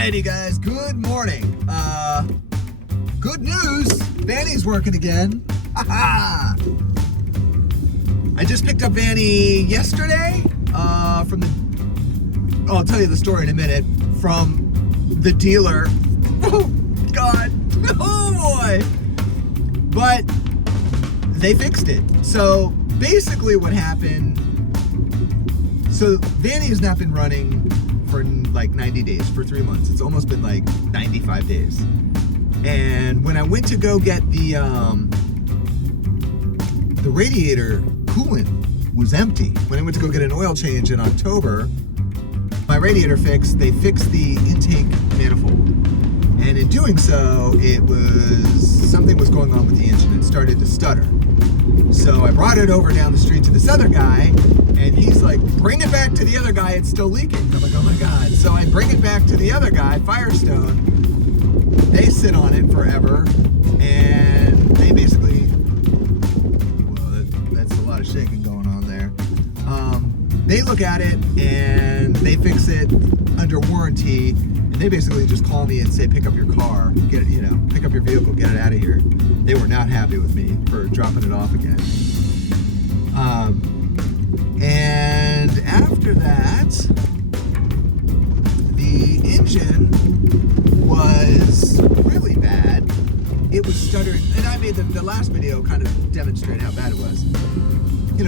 Alrighty guys, good morning. Good news, Vanny's working again. I just picked up Vanny yesterday from the, I'll tell you the story in a minute, from the dealer. Oh God, oh boy. But they fixed it. So basically what happened, so Vanny has not been running for like 90 days, for 3 months. It's almost been like 95 days. And when I went to go get the radiator coolant was empty. When I went to go get an oil change in October, my radiator fixed, they fixed the intake manifold. And in doing so, something was going on with the engine. It started to stutter. So I brought it over down the street to this other guy, and he's like, bring it back to the other guy, it's still leaking. I'm like, oh my God. So I bring it back to the other guy, Firestone. They sit on it forever, and they basically, well, that's a lot of shaking going on there. They look at it, and they fix it under warranty, and they basically just call me and say, pick up your car, get it, pick up your vehicle, get it out of here. They were not happy with me for dropping it off again. And after that, the engine was really bad. It was stuttering, and I made the last video kind of demonstrate how bad it was.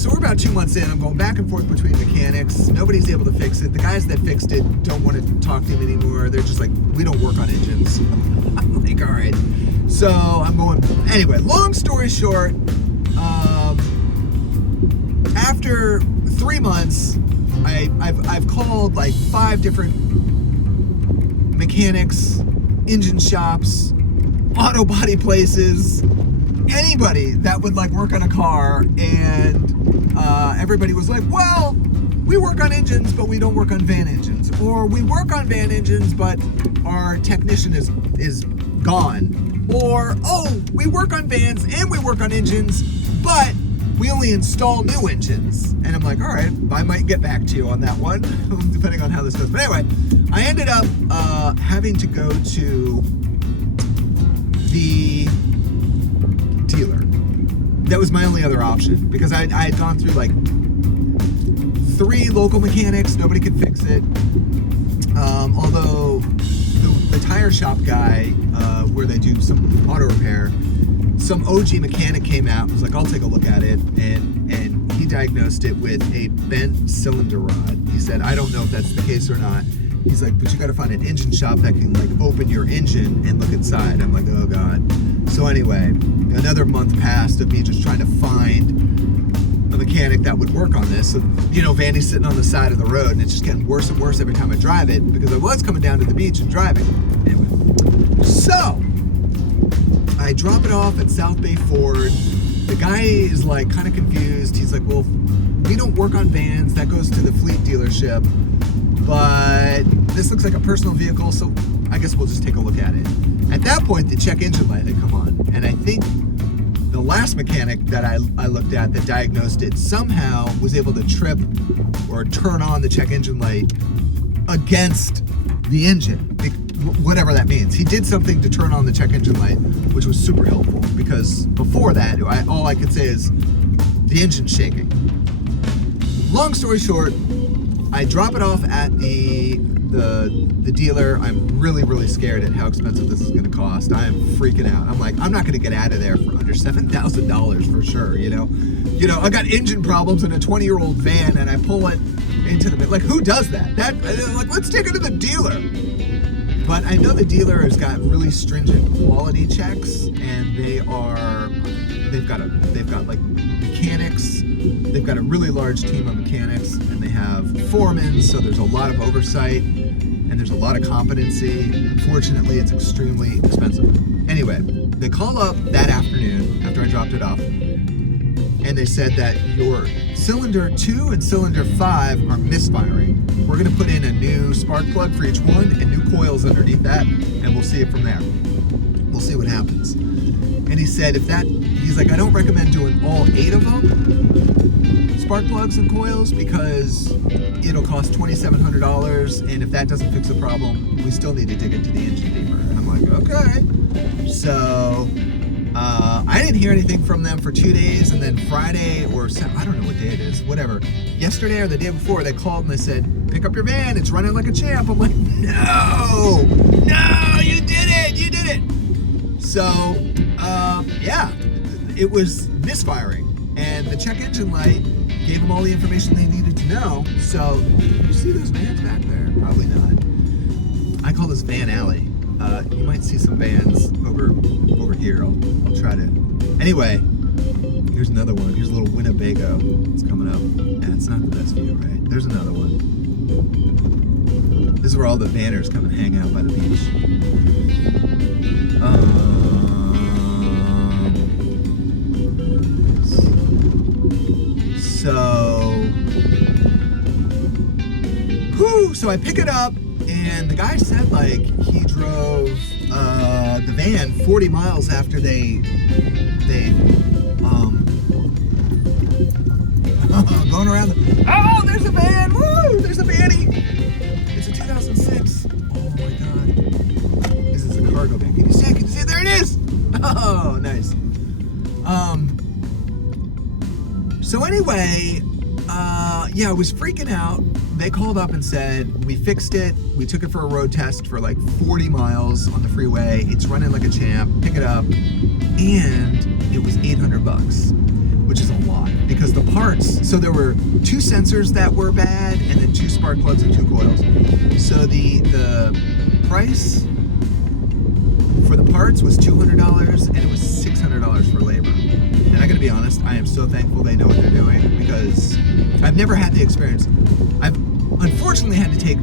So we're about 2 months in. I'm going back and forth between mechanics. Nobody's able to fix it. The guys that fixed it don't want to talk to him anymore. They're just like, we don't work on engines. I'm like, all right. So I'm going, anyway, long story short, after 3 months, I've called like 5 different mechanics, engine shops, auto body places, anybody that would like work on a car, and everybody was like, well, we work on engines, but we don't work on van engines, or we work on van engines, but our technician is gone, or oh, we work on vans and we work on engines, but we only install new engines. And I'm like, all right, I might get back to you on that one, depending on how this goes. But anyway, I ended up having to go to the dealer. That was my only other option, because I had gone through like 3 local mechanics, nobody could fix it. Although the tire shop guy, where they do some auto repair, some OG mechanic came out and was like, I'll take a look at it, and he diagnosed it with a bent cylinder rod. He said, I don't know if that's the case or not. He's like, but you gotta find an engine shop that can like open your engine and look inside. I'm like, oh God. So anyway, another month passed of me just trying to find a mechanic that would work on this. So, Vanny's sitting on the side of the road, and it's just getting worse and worse every time I drive it, because I was coming down to the beach and driving. Anyway, so I drop it off at South Bay Ford. The guy is like kind of confused. He's like, well, we don't work on vans. That goes to the fleet dealership. But this looks like a personal vehicle, so I guess we'll just take a look at it. At that point, the check engine light had come on. And I think the last mechanic that I looked at that diagnosed it somehow was able to trip or turn on the check engine light against the engine, whatever that means. He did something to turn on the check engine light, which was super helpful, because before that, all I could say is the engine's shaking. Long story short, I drop it off at the dealer. I'm really, really scared at how expensive this is going to cost. I am freaking out. I'm like, I'm not going to get out of there for under $7,000 for sure. I got engine problems in a 20-year-old van, and I pull it into the, like, who does that? Like, let's take it to the dealer. But I know the dealer has got really stringent quality checks, and they've got like mechanics. They've got a really large team of mechanics, and they have foremen, so there's a lot of oversight, and there's a lot of competency. Unfortunately, it's extremely expensive. Anyway, they call up that afternoon after I dropped it off, and they said that your cylinder 2 and cylinder 5 are misfiring. We're going to put in a new spark plug for each one and new coils underneath that, and we'll see it from there. We'll see what happens. And he said he's like, I don't recommend doing all 8 of them, spark plugs and coils, because it'll cost $2,700, and if that doesn't fix the problem, we still need to dig into the engine deeper. And I'm like, okay. So I didn't hear anything from them for 2 days, and then Friday or I don't know what day it is, whatever. Yesterday or the day before, they called and they said, pick up your van, it's running like a champ. I'm like, no, you did it. So, yeah, it was misfiring, and the check engine light gave them all the information they needed to know. So, you see those vans back there? Probably not. I call this Van Alley. You might see some vans over here. I'll try to. Anyway, here's another one. Here's a little Winnebago. It's coming up. Yeah, it's not the best view, right? There's another one. This is where all the vanners come and hang out by the beach. So I pick it up, and the guy said like he drove the van 40 miles after they going around there's a van! Woo! There's a Vanny! It's a 2006. Oh my god. This is a cargo van. Can you see it? Can you see it? There it is! Oh, nice. So anyway, yeah, I was freaking out. They called up and said, we fixed it. We took it for a road test for like 40 miles on the freeway. It's running like a champ. Pick it up. And it was $800, which is a lot because the parts, so there were 2 sensors that were bad and then 2 spark plugs and 2 coils. So the price for the parts was $200 and it was $600 for labor. And I gotta be honest, I am so thankful they know what they're doing because I've never had the experience. I've unfortunately had to take,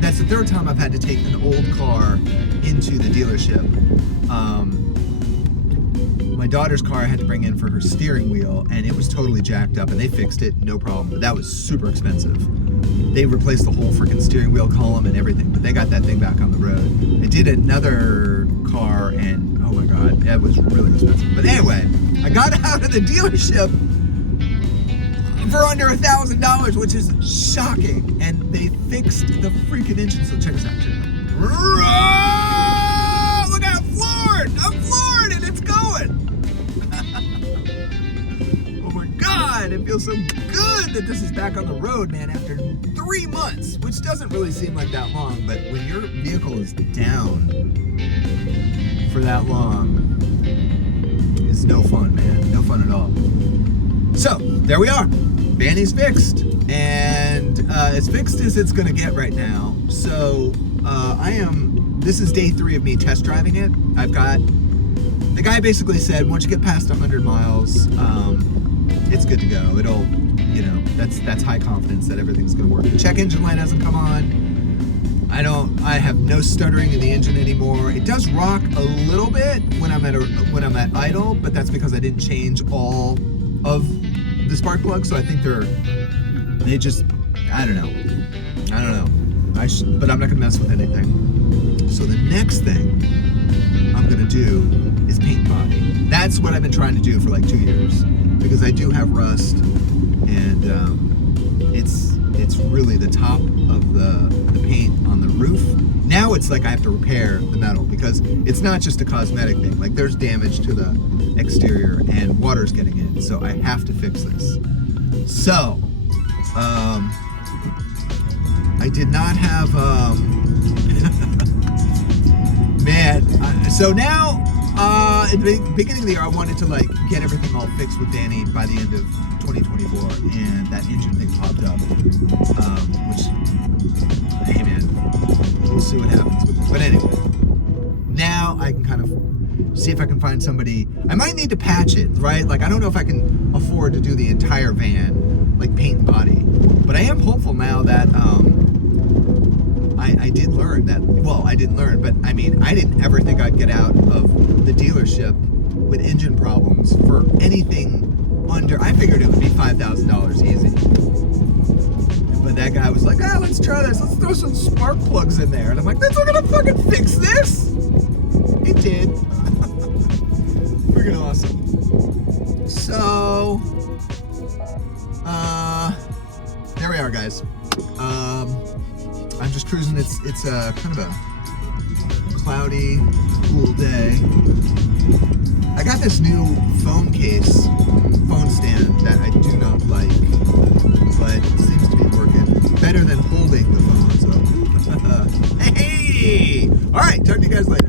that's the 3rd time I've had to take an old car into the dealership. My daughter's car I had to bring in for her steering wheel, and it was totally jacked up, and they fixed it, no problem, but that was super expensive. They replaced the whole freaking steering wheel column and everything, but they got that thing back on the road. They did another car, and oh my god, that was really expensive. But anyway, I got out of the dealership for under $1,000, which is shocking, and they fixed the freaking engine. So check this out. Look out, I'm floored, and it's going. Oh my god, it feels so good that this is back on the road, man, after 3 months, which doesn't really seem like that long, but when your vehicle is down for that long, it's no fun, man. No fun at all. So, there we are. Vanny's fixed, and as fixed as it's gonna get right now. So this is day 3 of me test driving it. The guy basically said once you get past 100 miles, it's good to go. It'll, that's high confidence that everything's gonna work. The check engine light hasn't come on. I have no stuttering in the engine anymore. It does rock a little bit when I'm at idle, but that's because I didn't change all of the spark plugs, so I think I don't know. But I'm not gonna mess with anything. So the next thing I'm gonna do is paint body. That's what I've been trying to do for like 2 years because I do have rust, and it's really the top of the paint on the roof. Now it's like I have to repair the metal because it's not just a cosmetic thing. Like there's damage to the exterior and water's getting in, so I have to fix this. So, I did not have, so now, at the beginning of the year, I wanted to like get everything all fixed with Vanny by the end of 2024, and that engine thing popped up, which, hey man, we'll see what happens with it. But anyway, now I can kind of see if I can find somebody. I might need to patch it, right? Like I don't know if I can afford to do the entire van, like paint and body, but I am hopeful now that I did learn that, well, I didn't learn, but I mean, I didn't ever think I'd get out of the dealership with engine problems for anything under, I figured it would be $5,000 easy. But that guy was like, let's try this. Let's throw some spark plugs in there. And I'm like, that's not gonna fucking fix this. It did. Freaking awesome. So, there we are, guys. I'm just cruising. It's kind of a cloudy, cool day. I got this new phone stand that I do not like, but it seems to be working better than holding the phone. So, hey! All right, talk to you guys later.